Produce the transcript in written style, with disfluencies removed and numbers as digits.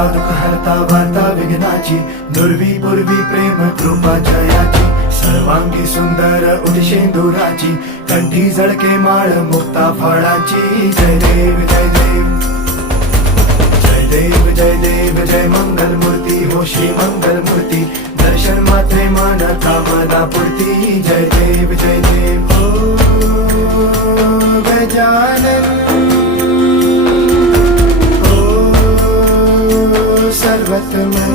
हरता दुःख हरता वार्ता विघ्नाची, दुर्वी पूर्वी प्रेम कृपा जयाची, सर्वांगी सुंदर उदिशेंदुराची, कंठी झळके माळ मुक्ता फळाची. जय देव जय देव जय देव जय देव जय मंगल मूर्ती हो श्री मंगल मूर्ती, दर्शन मात्रे मन कामना पूर्ती. जय देव जय देव हो गजानन हो सर्वतमन.